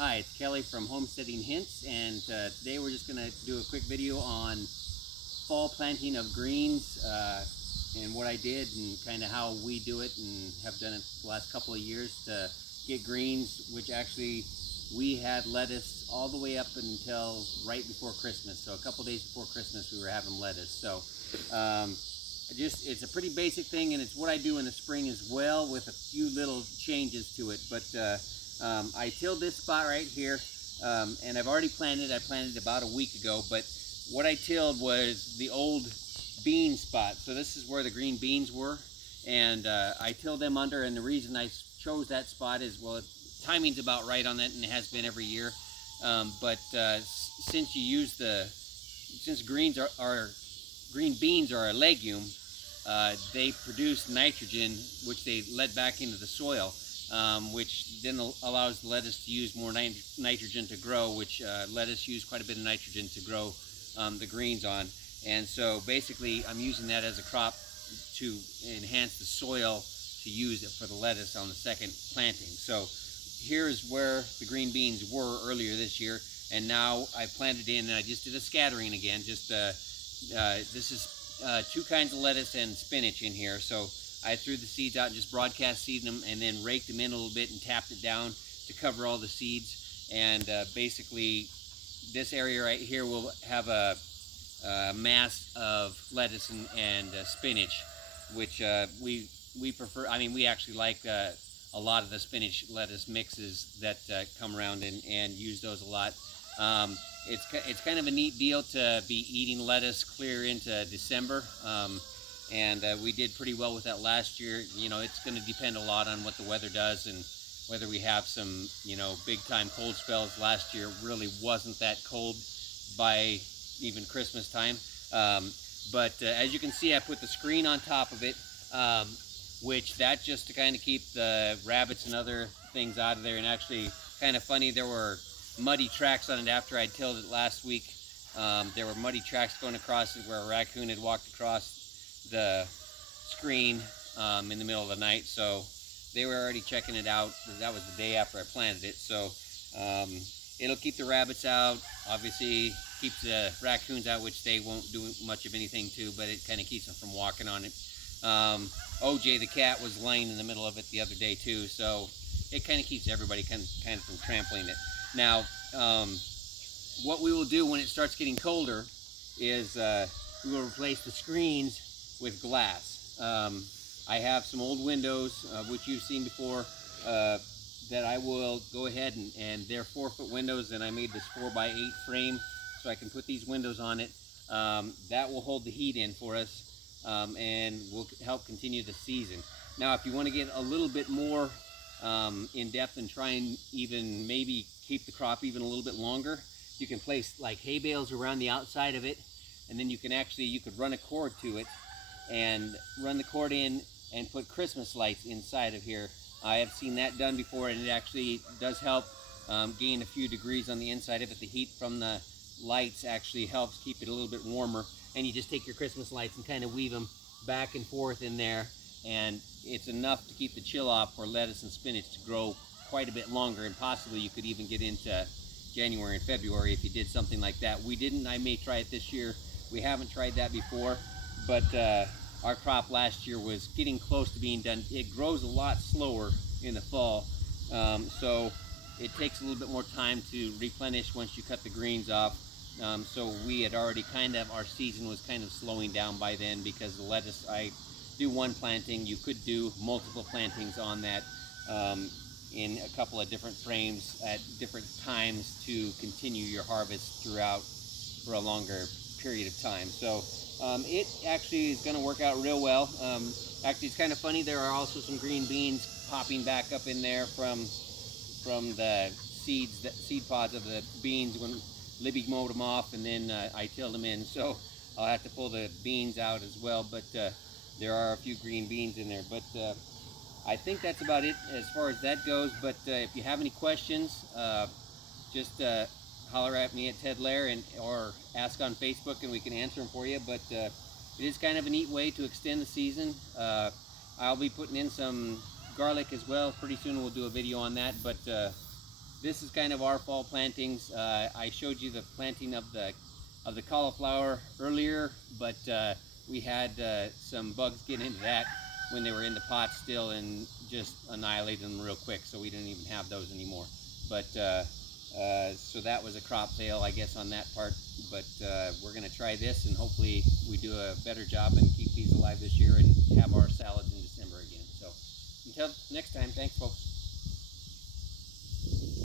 Hi, it's Kelly from Homesteading Hints, and today we're just going to do a quick video on fall planting of greens and what I did and kind of how we do it and have done it the last couple of years to get greens, which actually we had lettuce all the way up until right before Christmas. So a couple days before Christmas we were having lettuce. So it's a pretty basic thing, and it's what I do in the spring as well with a few little changes to it. But I tilled this spot right here, and I've already planted. I planted about a week ago, but what I tilled was the old bean spot. So this is where the green beans were, and I tilled them under, and the reason I chose that spot is, well, timing's about right on that, and it has been every year. Since you use since green beans are a legume, they produce nitrogen, which they let back into the soil. Which then allows the lettuce to use more nitrogen to grow, which lettuce use quite a bit of nitrogen to grow the greens on. And so basically I'm using that as a crop to enhance the soil to use it for the lettuce on the second planting. So here's where the green beans were earlier this year, and now I planted in, and I just did a scattering again. This is two kinds of lettuce and spinach in here. So I threw the seeds out and just broadcast seeded them, and then raked them in a little bit and tapped it down to cover all the seeds. And basically this area right here will have a mass of lettuce and spinach, which we prefer. I mean, we actually like a lot of the spinach lettuce mixes that come around, and use those a lot. It's kind of a neat deal to be eating lettuce clear into December. And we did pretty well with that last year. You know, it's going to depend a lot on what the weather does and whether we have some, big time cold spells. Last year really wasn't that cold by even Christmas time. As you can see, I put the screen on top of it, which that just to kind of keep the rabbits and other things out of there. And actually, kind of funny, there were muddy tracks on it after I tilled it last week. There were muddy tracks going across it where a raccoon had walked across the screen in the middle of the night, so they were already checking it out. That was the day after I planted it. So it'll keep the rabbits out, obviously keeps the raccoons out, which they won't do much of anything to, but it kind of keeps them from walking on it. OJ the cat was laying in the middle of it the other day too, so it kind of keeps everybody kind of from trampling it. Now what we will do when it starts getting colder is we will replace the screens with glass. I have some old windows, which you've seen before, that I will go ahead and they're 4-foot windows, and I made this 4x8 frame so I can put these windows on it. That will hold the heat in for us, and will help continue the season. Now, if you want to get a little bit more in depth and try and even maybe keep the crop even a little bit longer, you can place like hay bales around the outside of it, and then you could run a cord to it and run the cord in and put Christmas lights inside of here. I have seen that done before, and it actually does help gain a few degrees on the inside of it. The heat from the lights actually helps keep it a little bit warmer, and you just take your Christmas lights and kind of weave them back and forth in there, and it's enough to keep the chill off for lettuce and spinach to grow quite a bit longer, and possibly you could even get into January and February if you did something like that. We didn't. I may try it this year. We haven't tried that before, but our crop last year was getting close to being done. It grows a lot slower in the fall, so it takes a little bit more time to replenish once you cut the greens off. So we had already our season was kind of slowing down by then, because the lettuce, I do one planting. You could do multiple plantings on that in a couple of different frames at different times to continue your harvest throughout for a longer period of time. So it actually is going to work out real well. Actually, it's kind of funny, there are also some green beans popping back up in there from the seed pods of the beans when Libby mowed them off, and then I tilled them in. So I'll have to pull the beans out as well, but there are a few green beans in there. But I think that's about it as far as that goes. But if you have any questions, just holler at me at Ted Lare, or ask on Facebook, and we can answer them for you. But it is kind of a neat way to extend the season. I'll be putting in some garlic as well. Pretty soon we'll do a video on that. But this is kind of our fall plantings. I showed you the planting of the cauliflower earlier, but we had some bugs get into that when they were in the pot still and just annihilated them real quick, so we didn't even have those anymore. But so that was a crop fail, I guess, on that part. But we're going to try this, and hopefully we do a better job and keep these alive this year and have our salads in December again. So until next time, thanks, folks.